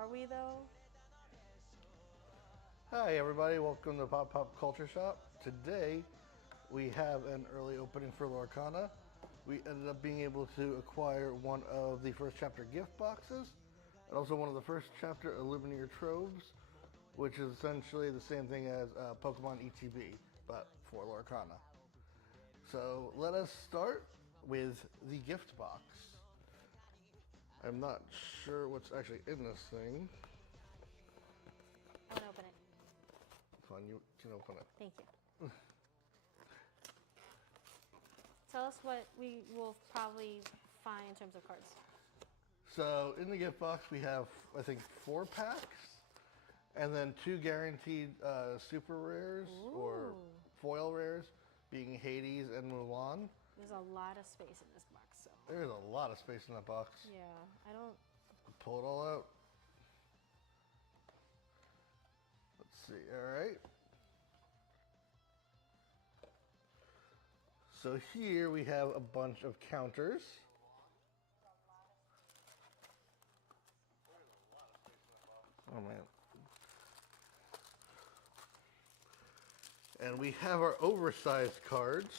are we though? Hi everybody, welcome to Pop Culture Shop. Today we have an early opening for Lorcana. We ended up being able to acquire one of the first chapter gift boxes and also one of the first chapter Illuminator Troves, which is essentially the same thing as Pokemon ETB, but for Lorcana. So let us start with the gift box. I'm not sure what's actually in this thing. I want to open it. Fine, you can open it. Thank you. Tell us what we will probably find in terms of cards. So in the gift box we have, I think, 4 packs, and then 2 guaranteed super rares or foil rares, being Hades and Mulan. There's a lot of space in this box, so. There's a lot of space in that box. Yeah, I don't. Pull it all out. Let's see. All right. So here we have a bunch of counters. Oh man. And we have our oversized cards.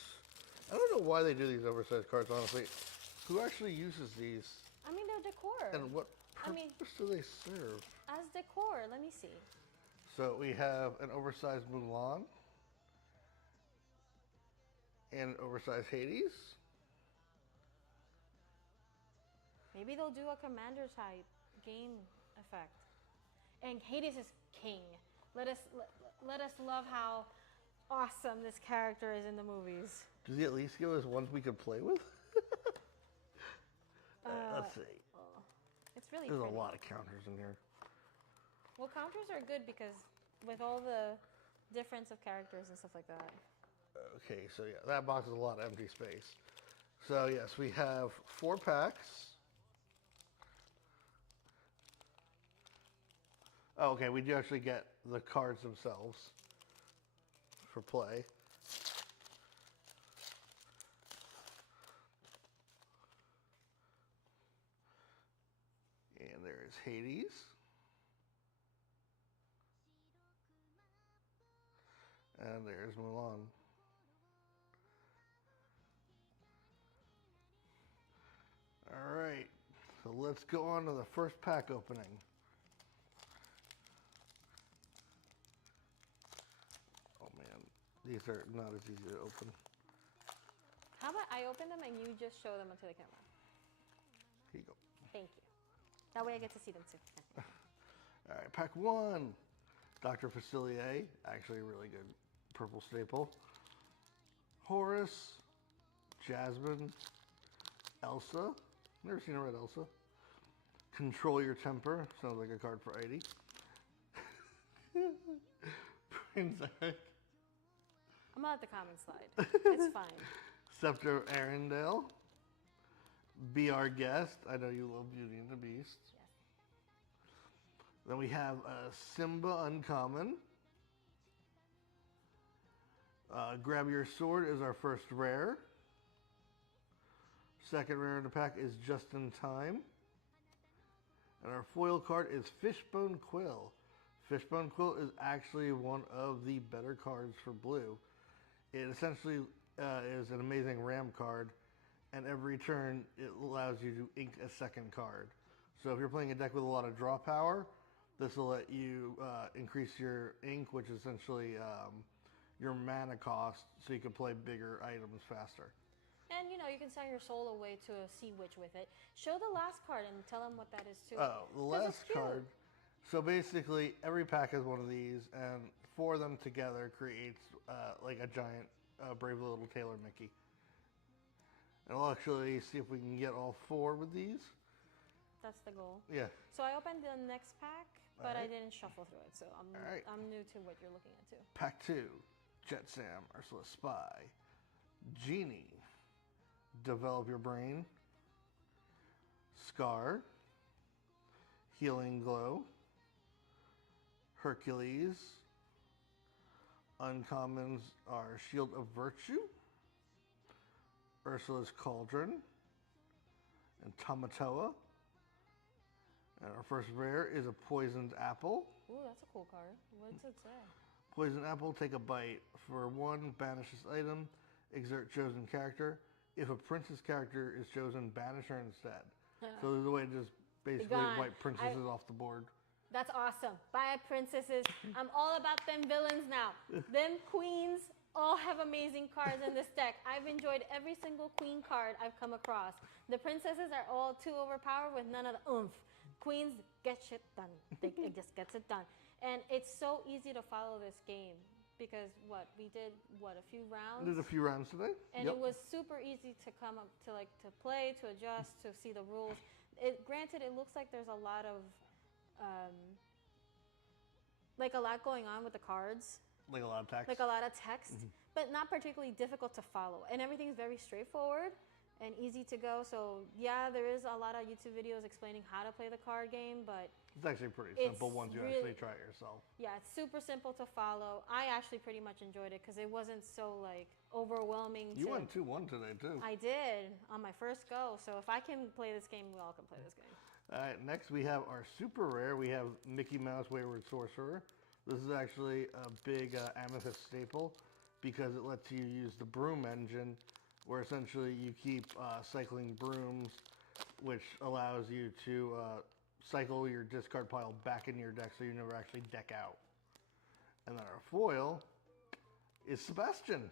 I don't know why they do these oversized cards, honestly. Who actually uses these? I mean, they're decor. And what purpose do they serve? As decor, let me see. So we have an oversized Mulan and an oversized Hades. Maybe they'll do a commander type game effect. And Hades is king. Let us love how awesome this character is in the movies. Does he at least give us ones we could play with? Let's see. It's really There's pretty. a lot of counters in here. Well, counters are good because with all the difference of characters and stuff like that. Okay, so yeah, that box is a lot of empty space. So yes, we have 4 packs. Oh, okay, we do actually get the cards themselves for play. And there's Hades. And there's Mulan. All right, so let's go on to the first pack opening. Oh man, these are not as easy to open. How about I open them and you just show them onto the camera? Here you go. Thank you. That way I get to see them too. All right, pack 1. Dr. Facilier, actually a really good purple staple. Horus, Jasmine, Elsa. Never seen a red Elsa. Control Your Temper. Sounds like a card for Heidi. Prince Eric. I'm gonna let the comments slide. It's fine. Scepter of Arendelle. Be Our Guest. I know you love Beauty and the Beast. Yes. Then we have Simba Uncommon. Grab Your Sword is our first rare. Second rare in the pack is Just in Time. And our foil card is Fishbone Quill. Fishbone Quill is actually one of the better cards for blue. It essentially is an amazing ram card, and every turn it allows you to ink a second card. So if you're playing a deck with a lot of draw power, this will let you increase your ink, which is essentially your mana cost, so you can play bigger items faster. And you know, you can send your soul away to a sea witch with it. Show the last card and tell them what that is too. Oh, the last card. So basically, every pack has one of these, and 4 of them together creates like a giant brave little Tailor Mickey. And I'll actually see if we can get all 4 with these. That's the goal. Yeah. So I opened the next pack, but All right. I didn't shuffle through it, so I'm new to what you're looking at too. Pack 2, Jet Sam, Ursula Spy, Genie, Develop Your Brain, Scar, Healing Glow, Hercules. Uncommons are Shield of Virtue, Ursula's Cauldron, and Tamatoa. And our first rare is a poisoned apple. Ooh, that's a cool card. What does it say? Poisoned apple, take a bite. For 1, banish this item. Exert chosen character. If a princess character is chosen, banish her instead. So there's a way to just basically wipe princesses off the board. That's awesome. Bye, princesses. I'm all about them villains now. Them queens all have amazing cards in this deck. I've enjoyed every single queen card I've come across. The princesses are all too overpowered with none of the oomph. Queens get shit done. It just gets it done. And it's so easy to follow this game because we did a few rounds? We did a few rounds today. And it was super easy to come up to to play, to adjust, to see the rules. Granted, it looks like there's a lot of a lot going on with the cards. Like a lot of text. Like a lot of text, but not particularly difficult to follow. And everything's very straightforward and easy to go. So yeah, there is a lot of YouTube videos explaining how to play the card game, but it's actually pretty simple once you actually try it yourself. Yeah, it's super simple to follow. I actually pretty much enjoyed it because it wasn't so overwhelming. You went 2-1 today too. I did on my first go. So if I can play this game, we all can play this game. All right, next we have our super rare. We have Mickey Mouse Wayward Sorcerer. This is actually a big amethyst staple because it lets you use the broom engine where essentially you keep cycling brooms, which allows you to cycle your discard pile back into your deck so you never actually deck out. And then our foil is Sebastian.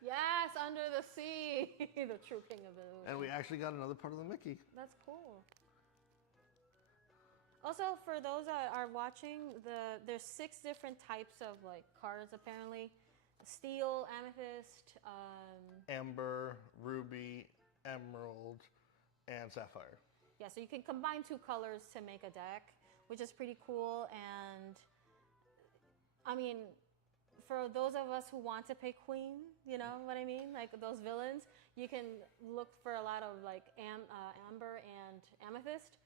Yes, Under the Sea, the true king of the ocean. And we actually got another part of the Mickey. That's cool. Also, for those that are watching, there's 6 different types of cards apparently: steel, amethyst, amber, ruby, emerald, and sapphire. Yeah, so you can combine 2 colors to make a deck, which is pretty cool. And I mean, for those of us who want to pick queen, you know what I mean? Like those villains, you can look for a lot of amber and amethyst.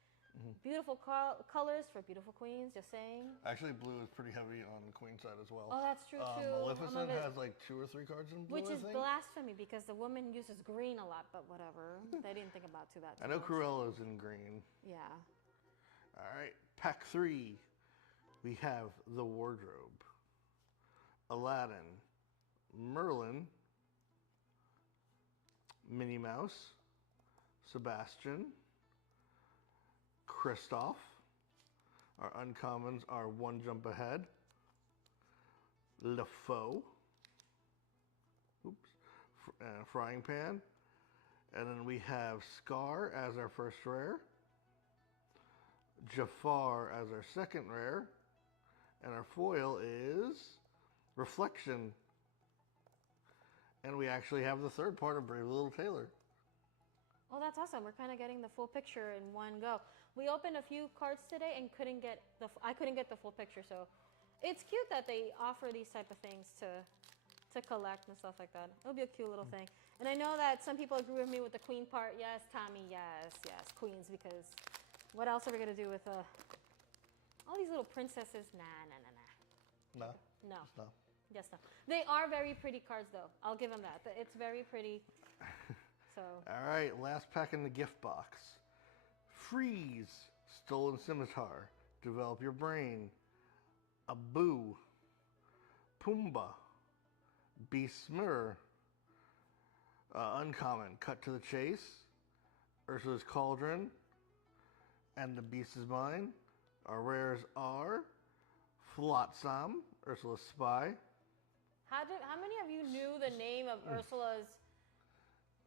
Beautiful colors for beautiful queens, just saying. Actually, blue is pretty heavy on the queen side as well. Oh, that's true too. Maleficent has 2 or 3 cards in blue, which is blasphemy because the woman uses green a lot, but whatever. They didn't think about that too I know much. Cruella's in green. Yeah. All right, pack 3. We have the Wardrobe, Aladdin, Merlin, Minnie Mouse, Sebastian, Kristoff. Our uncommons are One Jump Ahead, LeFou, Frying Pan, and then we have Scar as our first rare, Jafar as our second rare, and our foil is Reflection. And we actually have the third part of Brave Little Tailor. Oh, that's awesome. We're kind of getting the full picture in one go. We opened a few cards today and I couldn't get the full picture, so it's cute that they offer these type of things to collect and stuff like that. It'll be a cute little thing. And I know that some people agree with me with the queen part. Yes, Tommy, yes, queens, because what else are we going to do with all these little princesses? Nah. No. No. Yes, no. They are very pretty cards, though. I'll give them that. It's very pretty. So. All right, last pack in the gift box. Freeze, Stolen Scimitar, Develop Your Brain, Abu, Pumbaa, Besmir, Uncommon, Cut to the Chase, Ursula's Cauldron, and The Beast Is Mine. Our rares are Flotsam, Ursula's Spy. How many of you knew the name of Ursula's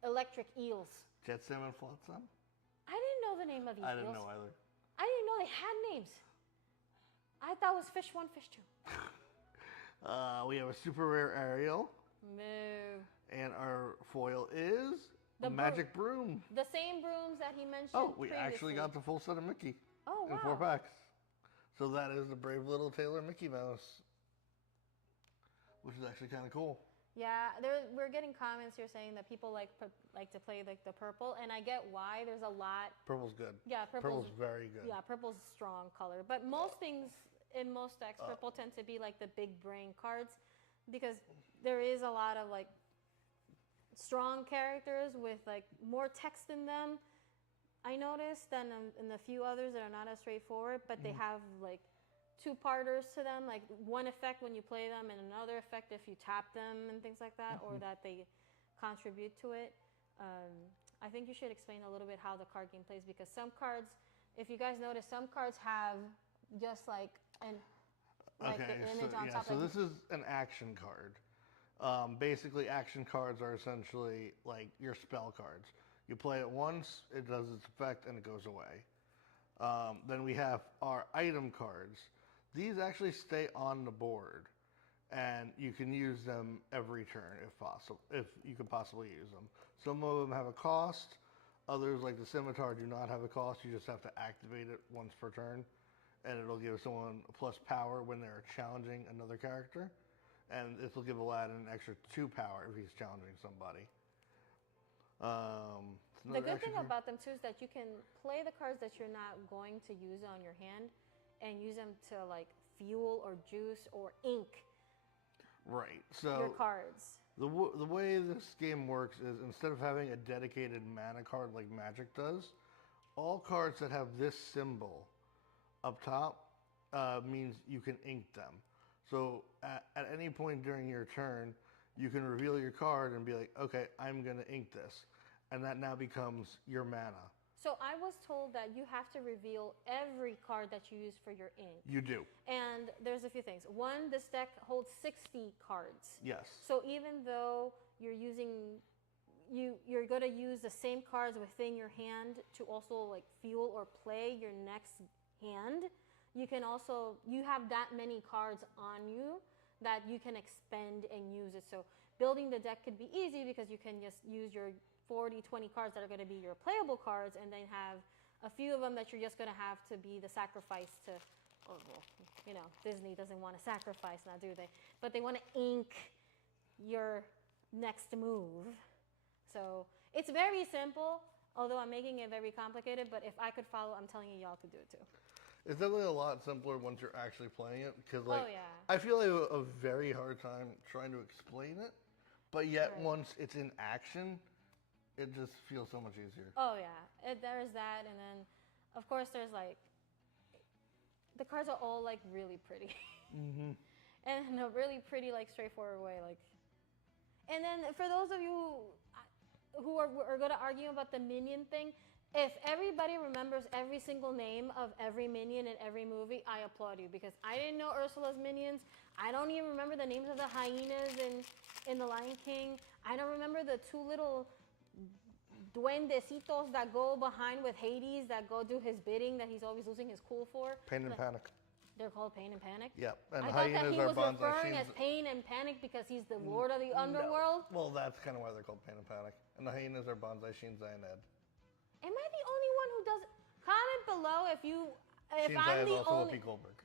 electric eels? Jetsam and Flotsam? I didn't know the name of these eels. I didn't know either. I didn't know they had names. I thought it was Fish 1, Fish 2. We have a super rare Ariel. Moo. And our foil is the Magic Broom. The same brooms that he mentioned we previously. actually got the full set of Mickey. Oh, wow. In 4 packs. So that is the Brave Little Tailor Mickey Mouse, which is actually kind of cool. Yeah, we're getting comments here saying that people like to play the purple, and I get why. There's a lot. Purple's good. Yeah, purple's very good. Yeah, purple's a strong color. But most things in most decks, purple tend to be like the big brain cards because there is a lot of strong characters with more text in them. I noticed that in the few others that are not as straightforward, but they have like two-parters to them, like one effect when you play them and another effect if you tap them and things like that, or that they contribute to it. I think you should explain a little bit how the card game plays, because some cards, if you guys notice, some cards have just like the image on top. So this is an action card. Basically, action cards are essentially like your spell cards. You play it once, it does its effect, and it goes away. Then we have our item cards. These actually stay on the board, and you can use them every turn if possible, if you can possibly use them. Some of them have a cost. Others, like the scimitar, do not have a cost. You just have to activate it once per turn, and it'll give someone a plus power when they're challenging another character, and this will give Aladdin an extra 2 power if he's challenging somebody. The good thing about them too is that you can play the cards that you're not going to use on your hand and use them to like fuel or juice or ink your cards. The way this game works is, instead of having a dedicated mana card like Magic does, all cards that have this symbol up top means you can ink them. So at any point during your turn, you can reveal your card and be like, okay, I'm going to ink this. And that now becomes your mana. So I was told that you have to reveal every card that you use for your ink. You do. And there's a few things. One, this deck holds 60 cards. Yes. So even though you're going to use the same cards within your hand to also like fuel or play your next hand, you have that many cards on you that you can expend and use it. So building the deck could be easy because you can just use your 40, 20 cards that are going to be your playable cards, and then have a few of them that you're just going to have to be the sacrifice to, Disney doesn't want to sacrifice now, do they? But they want to ink your next move. So it's very simple, although I'm making it very complicated, but if I could follow, I'm telling you, y'all could do it too. It's definitely a lot simpler once you're actually playing it, because Oh, yeah. I feel like a very hard time trying to explain it, but yet once it's in action, it just feels so much easier. Oh yeah, there's that, and then of course there's like the cards are all like really pretty, and in a really pretty like straightforward way. Like, and then for those of you who are going to argue about the minion thing, if everybody remembers every single name of every minion in every movie, I applaud you, because I didn't know Ursula's minions. I don't even remember the names of the hyenas in The Lion King. I don't remember the 2 little duendecitos that go behind with Hades that go do his bidding that he's always losing his cool for. Pain and Panic. They're called Pain and Panic? Yep. And I thought that he was referring as Pain and Panic because he's the lord of the underworld. No. Well, that's kind of why they're called Pain and Panic. And the hyenas are Banzai, Shinzai, and Ed. Am I the only one who does? Comment below if Shinzai I'm is the also only. Whoopi Goldberg.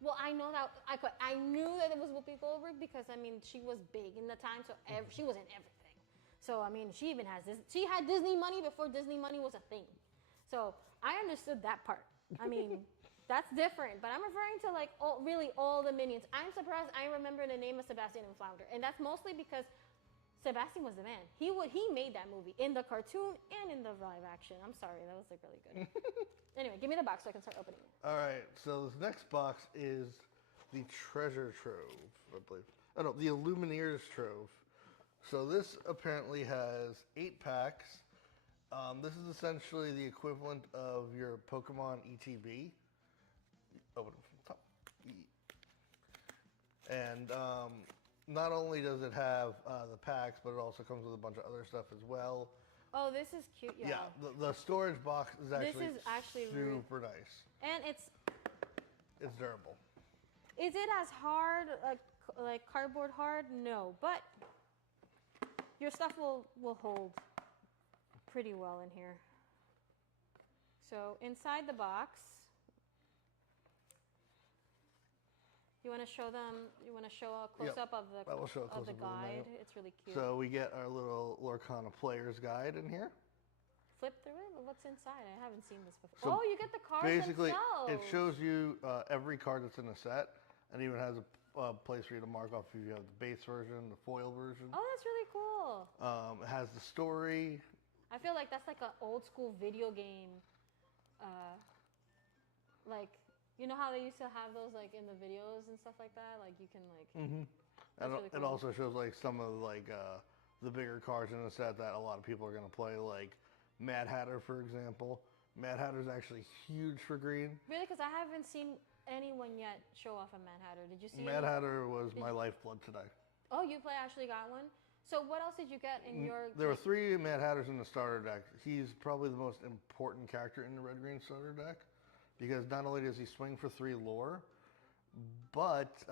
Well, I know that I knew that it was Whoopi Goldberg because I mean she was big in the time, so she was in everything. So I mean she even has this. She had Disney money before Disney money was a thing. So I understood that part. I mean that's different. But I'm referring to like all the minions. I'm surprised I remember the name of Sebastian and Flounder, and that's mostly because Sebastian was the man. He made that movie in the cartoon and in the live action. I'm sorry, that was like really good. Anyway, give me the box so I can start opening it. All right, so this next box is the Treasure Trove, I believe. Oh no, the Illumineers Trove. So this apparently has 8 packs. This is essentially the equivalent of your Pokemon ETB. Open it from the top. And not only does it have the packs, but it also comes with a bunch of other stuff as well. Oh, this is cute, y'all. Yeah, the storage box is actually super nice. And it's durable. Is it as hard, like cardboard hard? No, but your stuff will hold pretty well in here. So inside the box, you want to show a close-up of the guide? It's really cute. So we get our little Lorcana player's guide in here. Flip through it? What's inside? I haven't seen this before. So you get the cards basically, themselves. it shows you every card that's in the set, and even has a place for you to mark off if you have the base version, the foil version. Oh, that's really cool. It has the story, I feel like that's like an old school video game. Like, you know how they used to have those like in the videos and stuff like that? Like you can like. Mm-hmm. That's And really cool. it also shows like some of like the bigger cards in the set that a lot of people are going to play, like Mad Hatter, for example. Mad Hatter's actually huge for green. Really? Because I haven't seen anyone yet show off a Mad Hatter. Did you see Mad any? Hatter was my lifeblood today. Oh, you actually got one? So what else did you get in your... There were 3 Mad Hatters in the starter deck. He's probably the most important character in the red-green starter deck because not only does he swing for 3 lore, but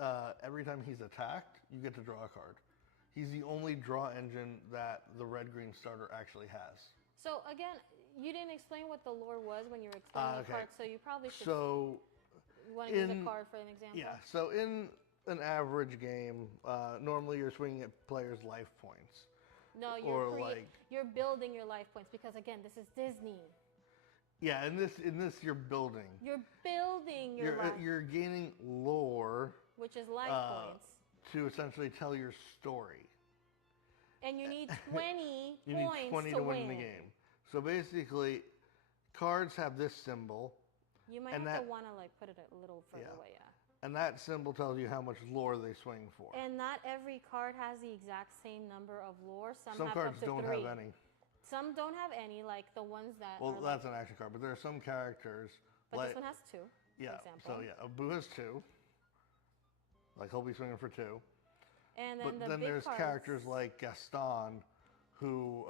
every time he's attacked, you get to draw a card. He's the only draw engine that the red-green starter actually has. So again, you didn't explain what the lore was when you were explaining the card, so you probably should... So, you want to use a card for an example? Yeah, so in an average game, normally you're swinging at players' life points. No, you're building your life points because again, this is Disney. Yeah, in this you're building. You're building your life. You're gaining lore, which is life points, to essentially tell your story. And you need 20 you points need 20 to win the game. So basically, cards have this symbol. You might have to want to like put it a little further away, yeah. And that symbol tells you how much lore they swing for. And not every card has the exact same number of lore. Some have cards up to don't 3. have any. Some don't have any, like the ones that. Well, are that's like, an action card, but there are some characters. But like, this one has 2. Yeah. For example. So yeah, Abu has 2. Like he'll be swinging for 2. And then but then there's characters like Gaston, who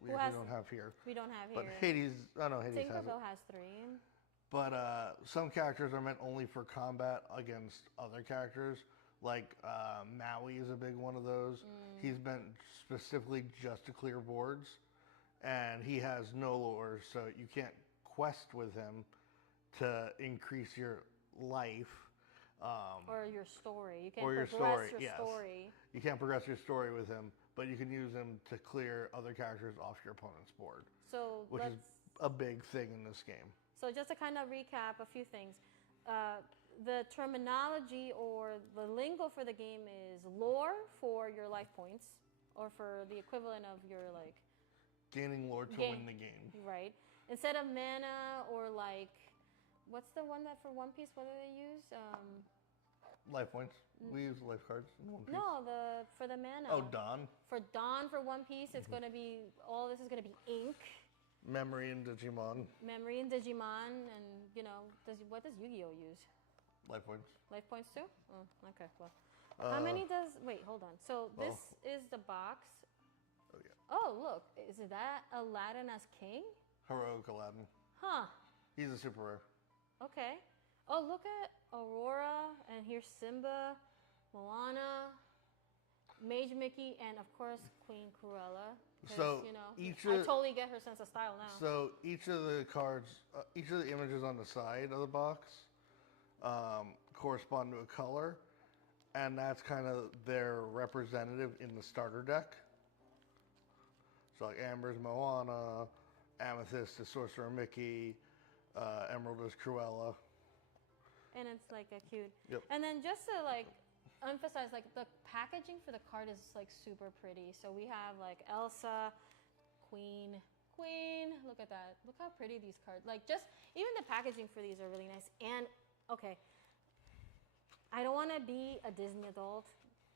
we don't have here. We don't have but here. But Hades, oh no, Hades Tinkerbell has 3. But some characters are meant only for combat against other characters. Like Maui is a big one of those. He's meant specifically just to clear boards. And he has no lore, so you can't quest with him to increase your life. Or your story. You can't progress your story. You can't progress your story with him, but you can use him to clear other characters off your opponent's board. So which is a big thing in this game. So just to kind of recap a few things. The terminology or the lingo for the game is lore for your life points, or for the equivalent of your like... Gaining lore to win the game. Right. Instead of mana or like... What's the one that for One Piece, what do they use? Life points. We use life cards in One Piece. No, for the mana. Oh, Dawn. For Dawn for One Piece, it's going to be... All this is going to be ink. Memory and Digimon. Memory and Digimon, and you know, what does Yu-Gi-Oh use? Life points. Life points too? Oh, okay, well. How many does, wait, hold on. So this is the box. Oh, yeah. Oh, look, is that Aladdin as king? Heroic Aladdin. Huh. He's a super rare. Okay. Oh, look at Aurora, and here's Simba, Moana, Mage Mickey, and of course, Queen Cruella. So you know, I totally get her sense of style now. So each of the cards, each of the images on the side of the box correspond to a color, and that's kind of their representative in the starter deck. So like Amber's Moana, Amethyst is Sorcerer Mickey, Emerald is Cruella. And it's like a cute. Yep. And then just to like emphasize, like the packaging for the card is like super pretty. So we have like Elsa, Queen. Look at that. Look how pretty these cards. Like just even the packaging for these are really nice. And okay, I don't want to be a Disney adult,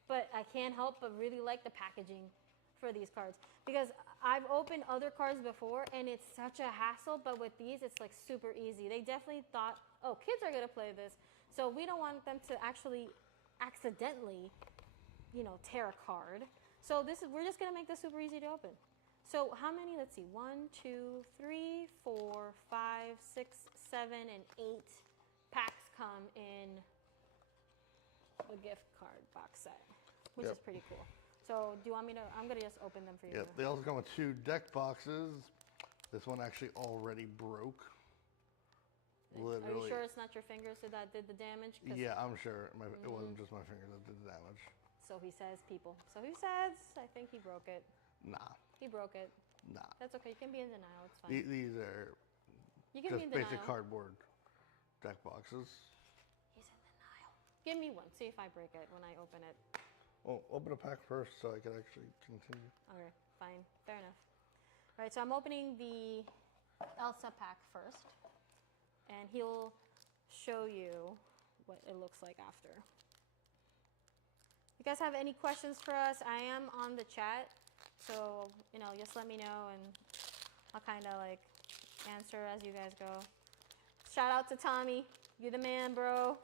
but I can't help but really like the packaging for these cards because I've opened other cards before and it's such a hassle. But with these, it's like super easy. They definitely thought, oh, kids are gonna play this, so we don't want them to actually accidentally, you know, tear a card. So we're just gonna make this super easy to open. So how many, let's see, 1, 2, 3, 4, 5, 6, 7, and 8 packs come in the gift card box set, which is pretty cool. So do you want me to, I'm gonna just open them for you. Yeah, they also come with 2 deck boxes. This one actually already broke. Literally. Are you sure it's not your fingers that did the damage? Yeah, I'm sure. It wasn't just my fingers that did the damage. So he says, people. So he says, I think he broke it. Nah. He broke it. Nah. That's okay. You can be in denial. It's fine. These are You can be just in basic denial. cardboard deck boxes. He's in denial. Give me one. See if I break it when I open it. Well, open a pack first so I can actually continue. Okay, fine. Fair enough. All right, so I'm opening the Elsa pack first, and he'll show you what it looks like after. You guys have any questions for us? I am on the chat, so just let me know, and I'll kind of like answer as you guys go. Shout out to Tommy, you're the man, bro.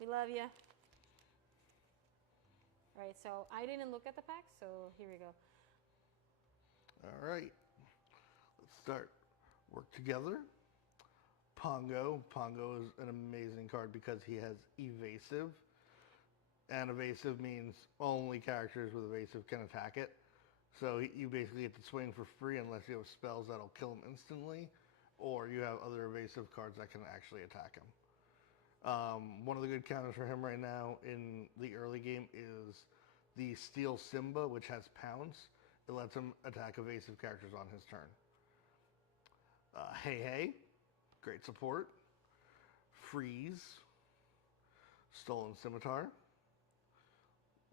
We love you. All right, so I didn't look at the pack, so here we go. All right, let's start. Work together. Pongo. Pongo is an amazing card because he has evasive. And evasive means only characters with evasive can attack it. So you basically get to swing for free unless you have spells that'll kill him instantly, or you have other evasive cards that can actually attack him. One of the good counters for him right now in the early game is the Steel Simba, which has Pounce. It lets him attack evasive characters on his turn. Hey Hey, great support. Freeze, Stolen Scimitar,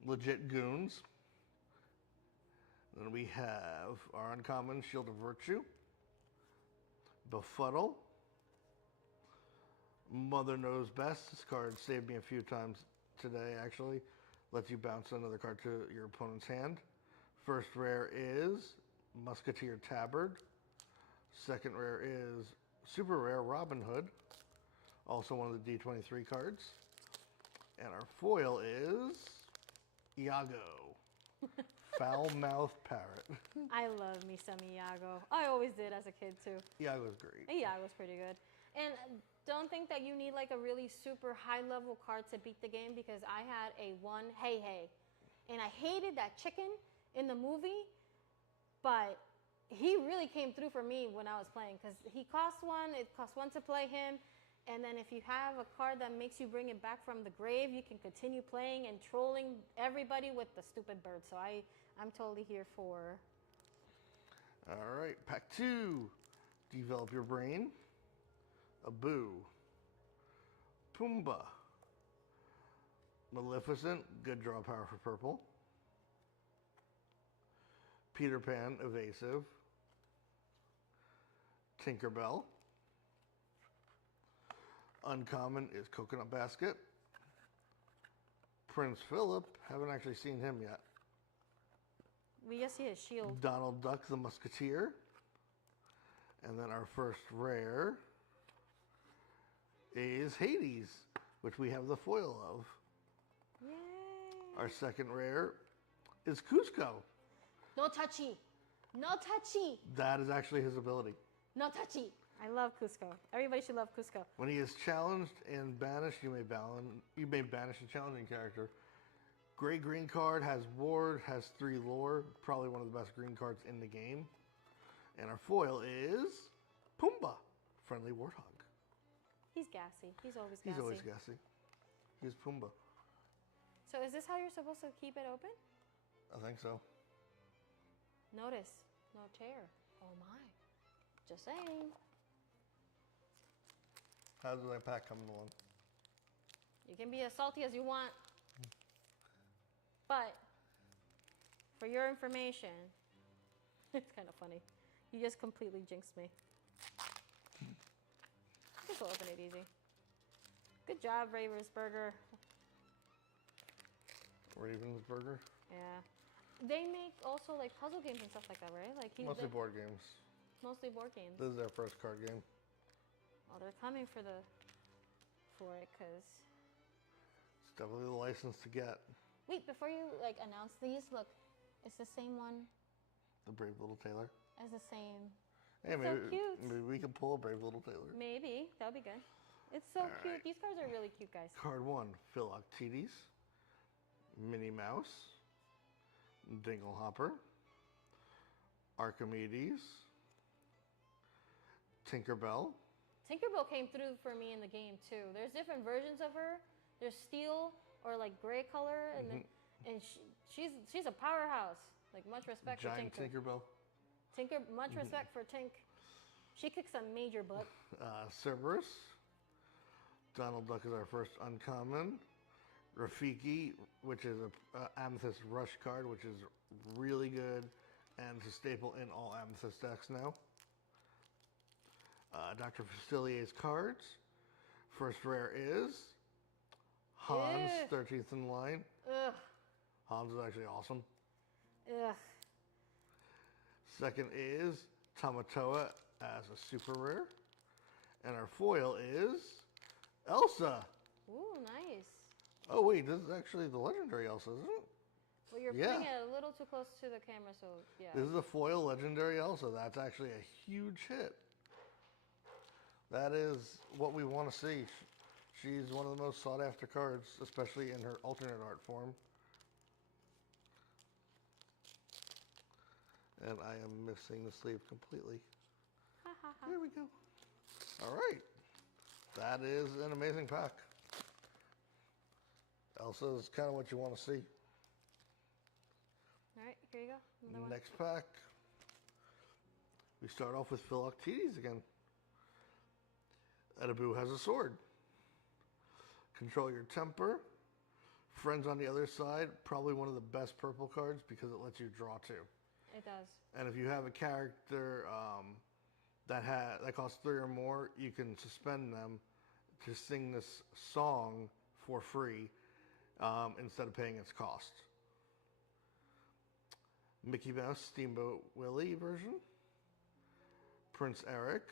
Legit Goons. Then we have our uncommon Shield of Virtue, Befuddle, Mother Knows Best. This card saved me a few times today, actually. Lets you bounce another card to your opponent's hand. First rare is Musketeer Tabard. Second rare is super rare Robin Hood. Also one of the D23 cards. And our foil is Iago. Foul-mouthed parrot. I love me some Iago. I always did as a kid too. Iago's great. Iago's pretty good. And don't think that you need like a really super high level card to beat the game, because I had a one Hey Hey. And I hated that chicken in the movie, but he really came through for me when I was playing, because he costs one, it costs one to play him, and then if you have a card that makes you bring it back from the grave, you can continue playing and trolling everybody with the stupid bird. So I'm totally here for. All right, pack 2. Develop your brain. Abu. Pumbaa. Maleficent, good draw power for purple. Peter Pan, evasive. Tinkerbell. Uncommon is Coconut Basket. Prince Philip, haven't actually seen him yet. We just see his shield. Donald Duck, the Musketeer. And then our first rare is Hades, which we have the foil of. Yay! Our second rare is Cusco. No touchy. No touchy. That is actually his ability. No touchy. I love Cusco. Everybody should love Cusco. When he is challenged and banished, you may banish a challenging character. Gray green card, has ward, has 3 lore. Probably one of the best green cards in the game. And our foil is Pumbaa, friendly warthog. He's gassy. He's always gassy. He's always gassy. He's Pumbaa. So is this how you're supposed to keep it open? I think so. Notice, no tear. Oh my. Just saying. How's that pack coming along? You can be as salty as you want. But for your information, it's kind of funny. You just completely jinxed me. This will open it easy. Good job, Ravensburger. Ravensburger? Yeah. They make also like puzzle games and stuff like that, right? Like Mostly board games. Mostly board games. This is their first card game. Well, they're coming for it, because... It's definitely the license to get. Wait, before you like announce these, look, it's the same one The Brave Little Tailor. as the same. Hey, It's so cute. maybe we can pull a Brave Little Tailor. Maybe. That would be good. It's so All cute. right. These cards are really cute, guys. Card 1, Philoctetes, Minnie Mouse, Dinglehopper, Archimedes, Tinkerbell. Tinkerbell came through for me in the game, too. There's different versions of her. There's steel or like gray color, and then, and she's a powerhouse. Like, much respect Giant for Tinker. Tinkerbell. Much respect for Tink. She kicks a major butt. Cerberus. Donald Duck is our first uncommon. Rafiki, which is a Amethyst Rush card, which is really good and it's a staple in all Amethyst decks now. Dr. Facilier's cards. First rare is Hans, 13th in line. Ugh. Hans is actually awesome. Ugh. Second is Tamatoa as a super rare. And our foil is Elsa. Ooh, nice. Oh wait, this is actually the legendary Elsa, isn't it? Well, you're putting it a little too close to the camera, so yeah. This is a foil legendary Elsa. That's actually a huge hit. That is what we want to see. She's one of the most sought after cards, especially in her alternate art form. And I am missing the sleeve completely. There we go. All right. That is an amazing pack. Elsa is kind of what you want to see. All right, here you go. Another Next pack. We start off with Philoctetes again. Edibu has a sword. Control your temper. Friends on the other side, probably one of the best purple cards because it lets you draw two. It does. And if you have a character that costs 3 or more, you can suspend them to sing this song for free instead of paying its cost. Mickey Mouse Steamboat Willie version. Prince Eric.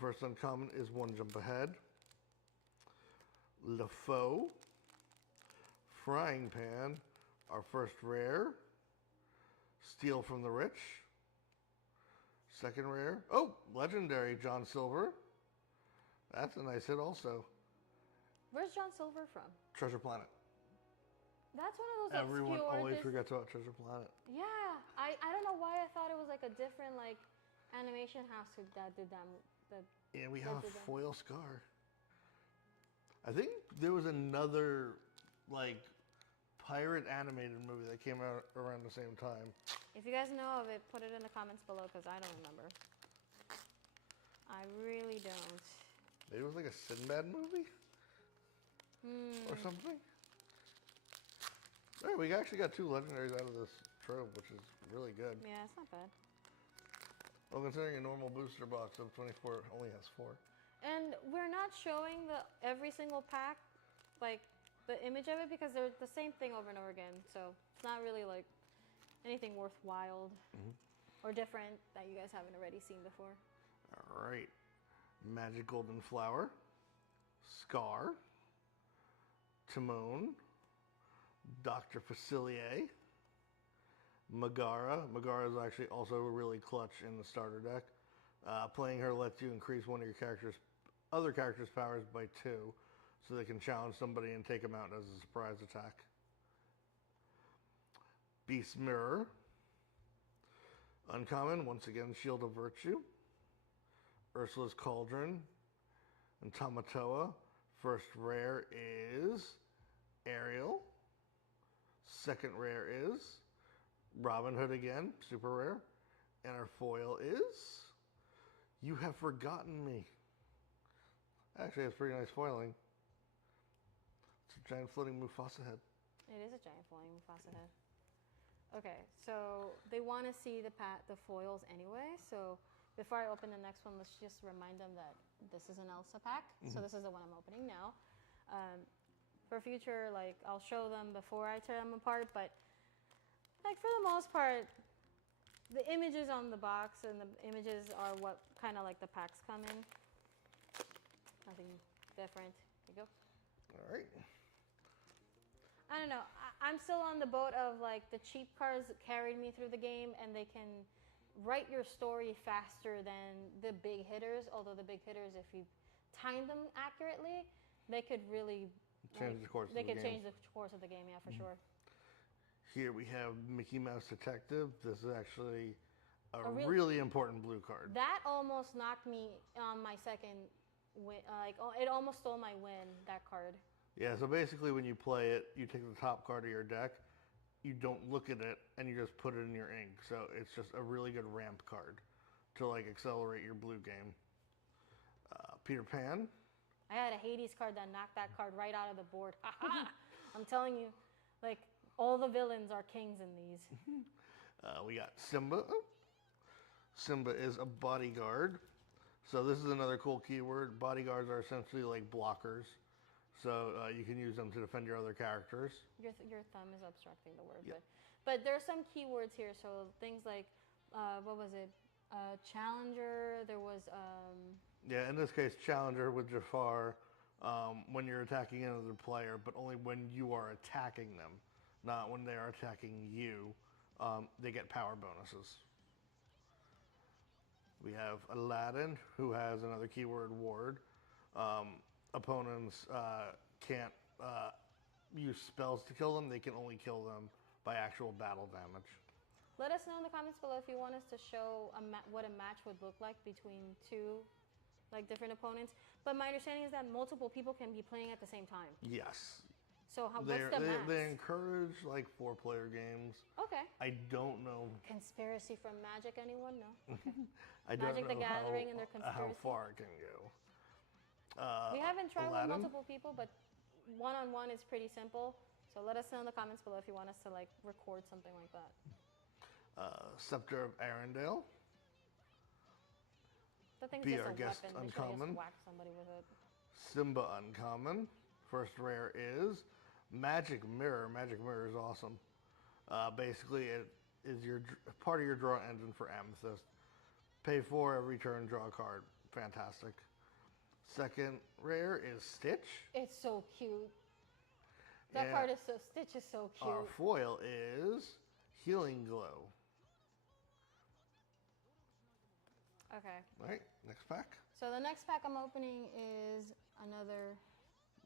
First uncommon is One Jump Ahead. LeFaux. Frying Pan. Our first rare. Steal from the Rich. Second rare. Oh, legendary John Silver. That's a nice hit also. Where's John Silver from? Treasure Planet. That's one of those Everyone obscure always forgets about Treasure Planet. Yeah, I don't know why I thought it was like a different like animation house that did them. Yeah, we have a foil Scar. I think there was another like pirate animated movie that came out around the same time. If you guys know of it, put it in the comments below because I don't remember. I really don't. Maybe it was like a Sinbad movie? Or something? All right, we actually got 2 legendaries out of this trove, which is really good. Yeah, it's not bad. Well, considering a normal booster box of 24 only has 4. And we're not showing every single pack, like the image of it, because they're the same thing over and over again. So it's not really like anything worthwhile or different that you guys haven't already seen before. All right. Magic Golden Flower. Scar. Timon. Dr. Facilier. Megara. Megara is actually also really clutch in the starter deck. Playing her lets you increase one of your other characters' powers by 2, so they can challenge somebody and take them out as a surprise attack. Beast Mirror. Uncommon, once again, Shield of Virtue. Ursula's Cauldron. And Tamatoa. First rare is Ariel. Second rare is Robin Hood again, super rare. And our foil is You Have Forgotten Me. Actually, it's pretty nice foiling. It's a giant floating Mufasa head. It is a giant floating Mufasa head. Okay, so they want to see the foils anyway. So before I open the next one, let's just remind them that this is an Elsa pack. So this is the one I'm opening now. For future, like I'll show them before I tear them apart, but like for the most part, the images on the box and the images are what kind of like the packs come in. Nothing different. Here you go. All right. I don't know. I'm still on the boat of like the cheap cards carried me through the game, and they can write your story faster than the big hitters. Although the big hitters, if you time them accurately, they could really change the course of the game. They could change the course of the game, yeah, for sure. Here we have Mickey Mouse Detective. This is actually a really important blue card. That almost knocked me on my second win. It almost stole my win, that card. Yeah, so basically when you play it, you take the top card of your deck, you don't look at it, and you just put it in your ink. So it's just a really good ramp card to like accelerate your blue game. Peter Pan. I had a Hades card that knocked that card right out of the board. I'm telling you, like, all the villains are kings in these. We got Simba. Oh. Simba is a bodyguard. So this is another cool keyword. Bodyguards are essentially like blockers. So you can use them to defend your other characters. Your thumb is obstructing the word, Yep. but there's some keywords here. So things like, what was it? Challenger. There was. Yeah, in this case, challenger with Jafar when you're attacking another player, but only when you are attacking them, not when they are attacking you. They get power bonuses. We have Aladdin, who has another keyword ward. Opponents can't use spells to kill them. They can only kill them by actual battle damage. Let us know in the comments below if you want us to show what a match would look like between two different opponents. But my understanding is that multiple people can be playing at the same time. Yes. So what's the max? They encourage 4-player games. Okay. I don't know. Conspiracy from Magic, anyone? No? Okay. I don't Magic know the Gathering and their conspiracy? how far it can go. We haven't tried Aladdin? with multiple people, but one-on-one is pretty simple. So let us know in the comments below if you want us to record something like that. Scepter of Arendelle. The thing's Be just our a guest weapon. They should uncommon. just whack somebody with it. Simba uncommon. First rare is Magic Mirror. Magic Mirror is awesome. Basically, it is part of your draw engine for Amethyst. Pay 4 every turn, draw a card. Fantastic. Second rare is Stitch. It's so cute. That card is Stitch is so cute. Our foil is Healing Glow. Okay. All right, next pack. So the next pack I'm opening is another,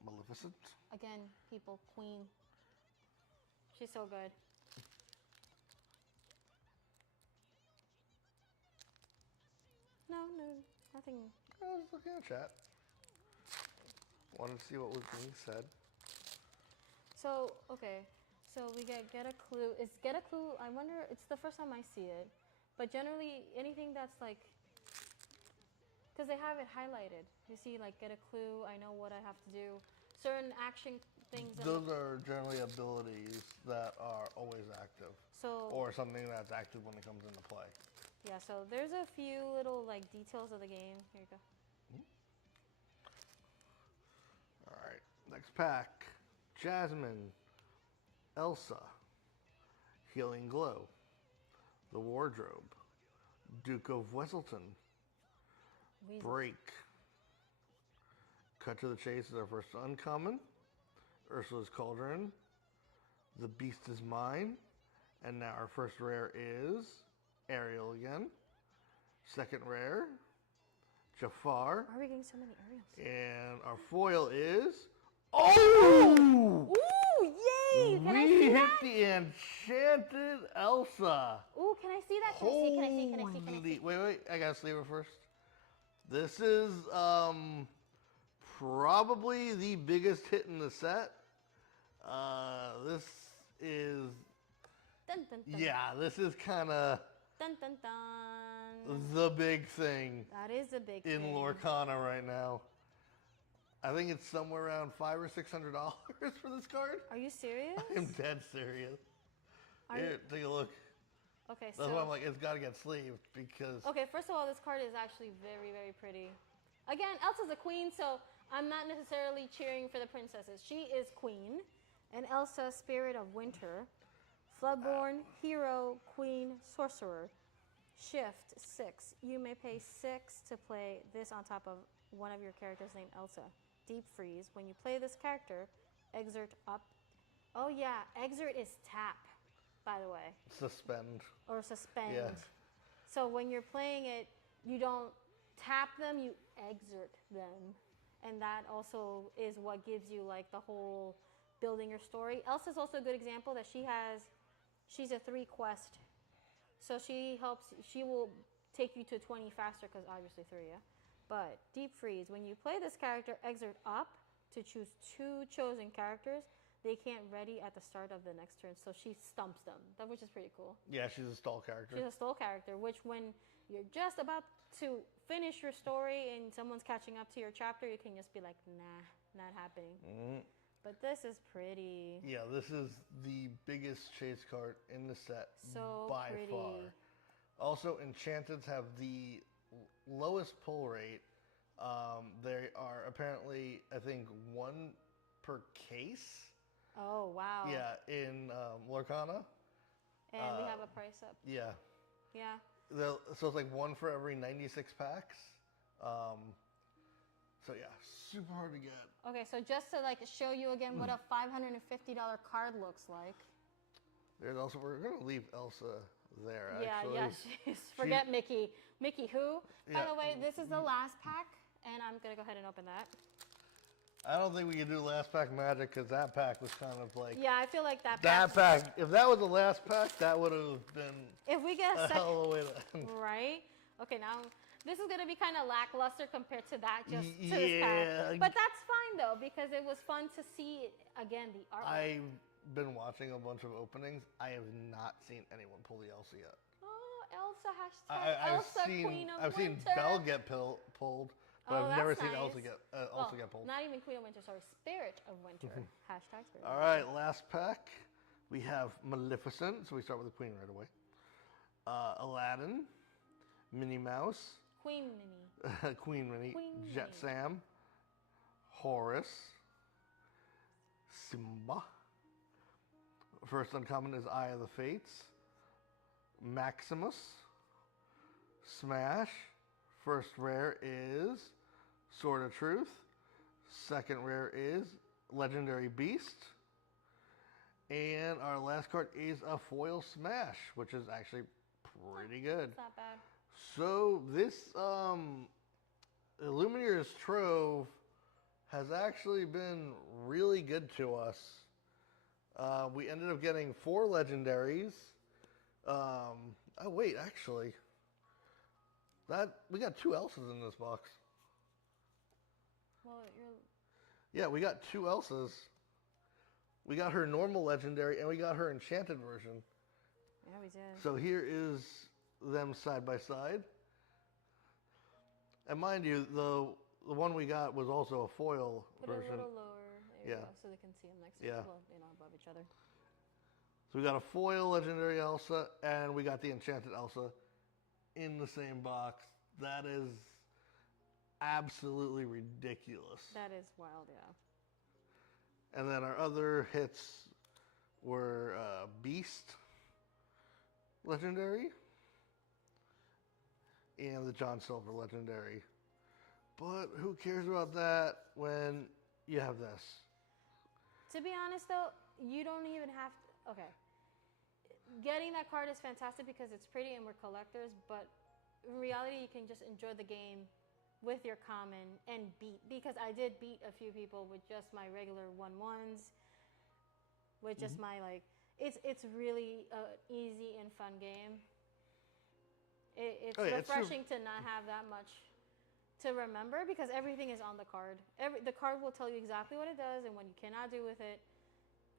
Maleficent. again, people, Queen. She's so good. No, nothing. I was looking at chat. Wanted to see what was being said. So, okay. So we get a clue. Is get a clue, I wonder, it's the first time I see it. But generally, anything that's because they have it highlighted. You see, get a clue, I know what I have to do. Certain action things. Those are generally abilities that are always active. Or something that's active when it comes into play. Yeah, so there's a few little details of the game. Here you go. All right, next pack. Jasmine, Elsa, Healing Glow, The Wardrobe, Duke of Wesselton, Weasel. Break. Cut to the Chase is our first uncommon. Ursula's Cauldron, The Beast is Mine, and now our first rare is Ariel again. Second rare, Jafar. Why are we getting so many Ariels? And our foil is... Oh! Ooh, yay! Can I see We hit that? the Enchanted Elsa. Ooh, can I see that? Can I see? Wait, I gotta sleeve it first. This is probably the biggest hit in the set. This is... Dun, dun, dun. Yeah, this is kind of Dun, dun, dun. the big thing That is a big in thing. Lorcana right now. I think it's somewhere around $500 or $600 for this card. Are you serious? I'm dead serious. Here, take a look. Okay, That's why I'm like, it's got to get sleeved because... Okay, first of all, this card is actually very, very pretty. Again, Elsa's a queen, so I'm not necessarily cheering for the princesses. She is queen. And Elsa, Spirit of Winter. Floodborn, Hero, Queen, Sorcerer. Shift, 6. You may pay 6 to play this on top of one of your characters named Elsa. Deep Freeze. When you play this character, exert up. Oh yeah, exert is tap, by the way. Suspend. Or suspend. Yeah. So when you're playing it, you don't tap them, you exert them. And that also is what gives you the whole building your story. Elsa's also a good example that she's a 3 quest. So she will take you to 20 faster because obviously 3, yeah? But Deep Freeze, when you play this character, exert up to choose 2 chosen characters. They can't ready at the start of the next turn, so she stumps them, which is pretty cool. Yeah, she's a stall character. She's a stall character, which when you're just about to finish your story and someone's catching up to your chapter, you can just be like, nah, not happening. But this is pretty. Yeah, this is the biggest chase card in the set So by pretty. far. Also, enchanteds have the lowest pull rate. They are apparently, I think, one per case. Oh, wow. Yeah, in Lorcana. And we have a price up. Yeah. Yeah. So it's like one for every 96 packs. So yeah, super hard to get. Okay, so just to like show you again what a $550 card looks like. There's also, we're going to leave Elsa there, Yeah, actually. forget Mickey. Mickey who? By Yeah. the way, this is the last pack, and I'm going to go ahead and open that. I don't think we can do last pack magic because that pack was kind of like... Yeah, I feel like that pack, if that was the last pack, that would have been if we get a hell of a way to end. Right? Okay, now this is going to be kind of lackluster compared to that, just to Yeah. this pack. But that's fine, though, because it was fun to see, again, the artwork. I've been watching a bunch of openings. I have not seen anyone pull the Elsa yet. Oh, Elsa, hashtag Elsa, Queen of I've seen Winter. Belle get pulled, but Oh, I've never that's seen nice. Elsa get pulled. Not even Queen of Winter, sorry, Spirit of Winter. Hashtag Spirit. All right, last pack. We have Maleficent, so we start with the Queen right away. Aladdin, Minnie Mouse, Queen Minnie. Queen Minnie, Queen Jet Minnie. Sam, Horus, Simba. First uncommon is Eye of the Fates, Maximus, Smash. First rare is Sword of Truth. Second rare is Legendary Beast. And our last card is a foil Smash, which is actually pretty good. It's not bad. So this Illuminator's Trove has actually been really good to us. We ended up getting 4 legendaries. Oh wait, actually, we got 2 Elsas in this box. Well, Yeah, we got 2 Elsas. We got her normal legendary and we got her enchanted version. yeah, we did. So here is them side by side. And mind you, the one we got was also a foil Put version. it a little lower. There Yeah. you go, so they can see them next to Yeah. above each other. So we got a foil legendary Elsa and we got the enchanted Elsa in the same box. That is absolutely ridiculous. That is wild, yeah. And then our other hits were Beast legendary and the John Silver legendary. But who cares about that when you have this? To be honest, though, you don't even have to. Okay. Getting that card is fantastic because it's pretty and we're collectors, but in reality, you can just enjoy the game with your common and beat. Because I did beat a few people with just my regular 1/1s, with just my, like, it's really an easy and fun game. It's Oh, yeah, it's refreshing to not have that much to remember because everything is on the card. The card will tell you exactly what it does and what you cannot do with it.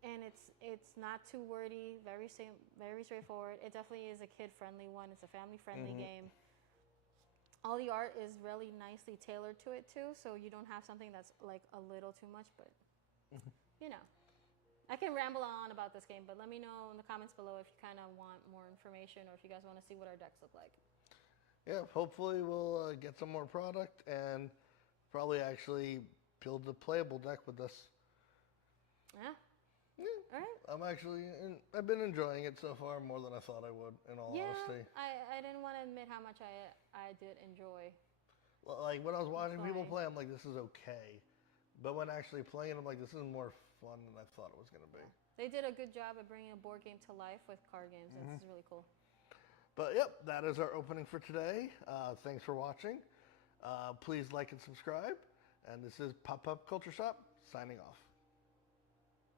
And it's not too wordy, very straightforward. It definitely is a kid-friendly one. It's a family-friendly game. All the art is really nicely tailored to it too, so you don't have something that's like a little too much, but you know. I can ramble on about this game, but let me know in the comments below if you kind of want more information or if you guys want to see what our decks look like. Yeah, hopefully we'll get some more product and probably actually build a playable deck with this. Yeah. Yeah. All right. I've been enjoying it so far more than I thought I would, in all honesty. I didn't want to admit how much I did enjoy. Like when I was watching people Sorry. play, I'm like, this is okay. But when actually playing, I'm like, this is more fun than I thought it was going to be. They did a good job of bringing a board game to life with card games. This is really cool. But yep, that is our opening for today. Thanks for watching. Please like and subscribe. And this is Pop Culture Shop signing off.